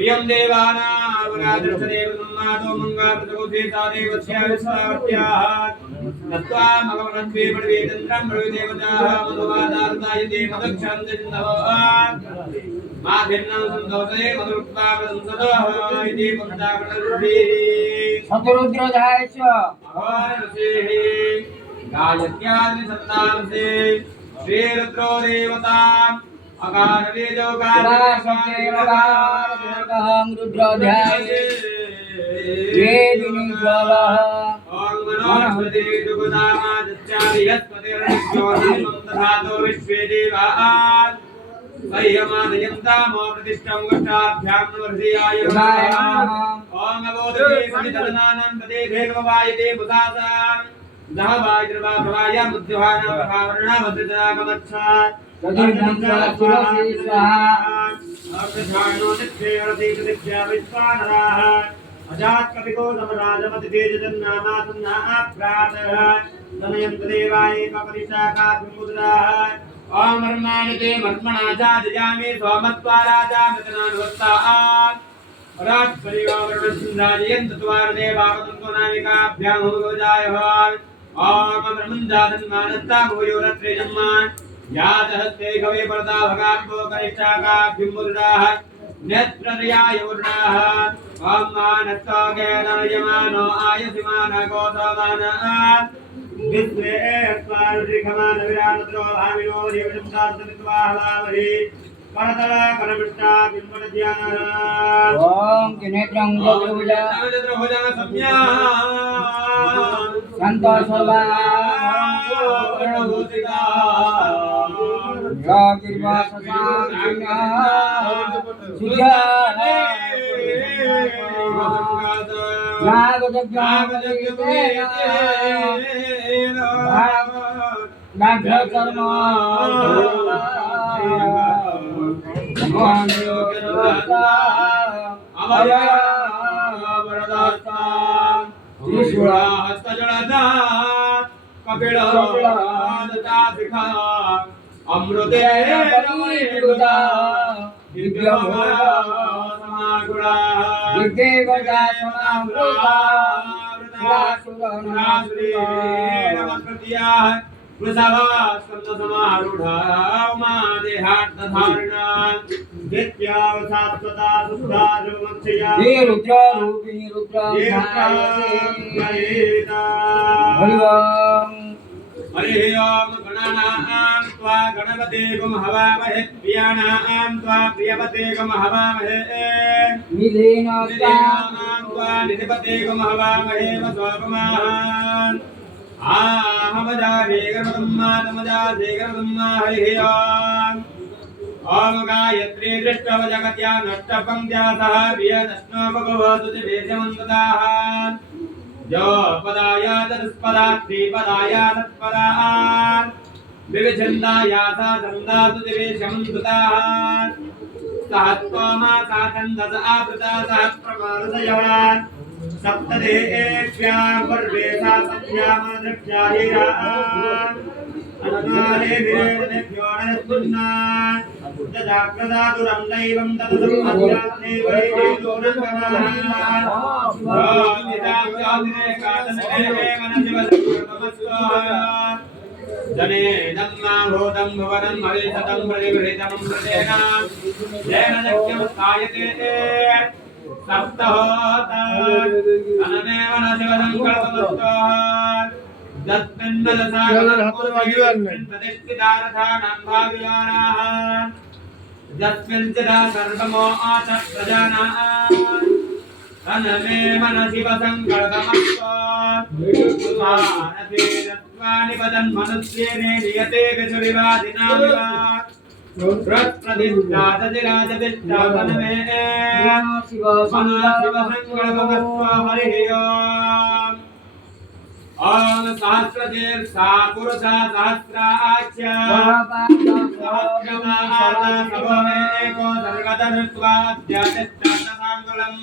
प्रियं देवानावगादर्शदेवन्मादो मंगाप्रतोषे सादेवस्याविस्वात्याः तत्त्वा मगवनत्वे पडवेदन्द्रं प्रविदेवताः मधुवादार्ताय देवदक्षान्तचिन्दवान् मा भिन्नं सन्तोषे मधुरुक्तावदंसदः इति पुंसावनरुषि शतरुद्रधाय च अहोरऋषिः गायत्र्यादिसन्तांसे श्रीरुद्रो देवताम् अकारवेदोगारं रुद्रोध्याये ये दिनिज्वालाः ओम मनोहृदे दुगुदामादित्यादि यत्पतिर्निज्योतिर्मन्तधातो विश्वे देवाः सह्यमादयन्तामो प्रतिष्ठं गष्टाभ्यां नवर्षयाय ओम अबोधे समितदनानं तदे भेगवायते बुधासां दहवायद्रवा प्रवाय मुद्यभाना प्रभावर्णा वद्रदागमच्छा अजात कपिको समराजमतितेजन्नामा सुन्नाप्रातः तनयं देवाय कपरिशाखा ब्रह्मोदराः ओम मर्माणिते मर्मणा जादयामि सोमत्वा राजा मृतनानुवत्ताः राज परिवारण सुंदरायन् तत्वार देवावतंतो नाविकाभ्यां होजायः ओम ब्रह्मजातन्मानत्ता भूयोरत्रेजम्मान यादहस्ते कवे परदा भगात्मो कनिष्ठाका बिम्बुदाः नेत्रर्याय उर्णाः ओम मानत्तोगे नयमानो आयसिमान गोतमानः विश्वे स्वारुषिखमान विरानद्रो भामिनो देवशब्दास्तमित्वा हवामहि करतला करमिष्टा बिम्बज्ञानः ओम किनेत्रं गोविला नवजद्रभुजा सम्या संतोषवा प्रणभूतिका यागिर्वाससांख्या सुजाने नागकर्मा अमया वरदाता ईश्वरा हस्तजलदा कपिलदाता शिखा अमृते रमणीकृता दिव्यभोगा समागुणा दिव्यवदा समागुणा वृतासुरनासुरी नमस्कृत्याः वृषभा स्कन्दसमारूढा उमा देहार्धधारिणा नित्यावसात्वता सुधा ध्रुवमक्षया हे रुद्रारूपिणी रुद्राध्यायेता हरि ओम गणानां त्वा गणपतेगं हवामहे प्रियाणां त्वा प्रियपतेगं हवामहे निधीनां त्वा निधिपतेगं हवामहे वसोपमान् आहमजावेगरब्रह्मा हरि ओम गायत्री दृष्टव जगत्या नष्टपंक्त्या सह वियदश्नो भगवतु देशमन्तदाः जो पदाया तस्पदा त्रिपदाया तत्पदा विविछन्दाया सा छन्दातु देशमन्तदाः सहत्वमा सा छन्दस आवृता सह प्रमाणदयः सप्तदेव्यां पर्वेशा सत्यामदृक्षाहिरा अनकाले विरेणेभ्यो नस्पुन्ना ददाक्रदातुरं दैवं तदसम्मध्यात्ने वैदेदोरङ्गमाः निदाव्यादिने कातने मनसिवसंकृतमस्वाहा जने दम्मा भूतं भवनं हविषतं प्रतिगृहीतं प्रदेना येन यज्ञं स्थायते सप्तहोता अनमेव न शिवसङ्कल्पमस्तः प्रतिष्ठितारथानां भाव्यानाः यस्मिन् चिदा सर्वमो आचत् प्रजानाः अनमेव न शिवसङ्कल्पमस्तः वदन् मनुष्येने नियते विसुरिवादिनामिव प्रतिष्ठाततिराजतिष्ठापनमे शिवसङ्कल्पमस्त्वा हरिः ओम सहस्रतीर्था पुरुषा सहस्राख्या सहस्रमाला सबमे एको सर्गतरुत्वा अध्यात्मसाङ्गुलम्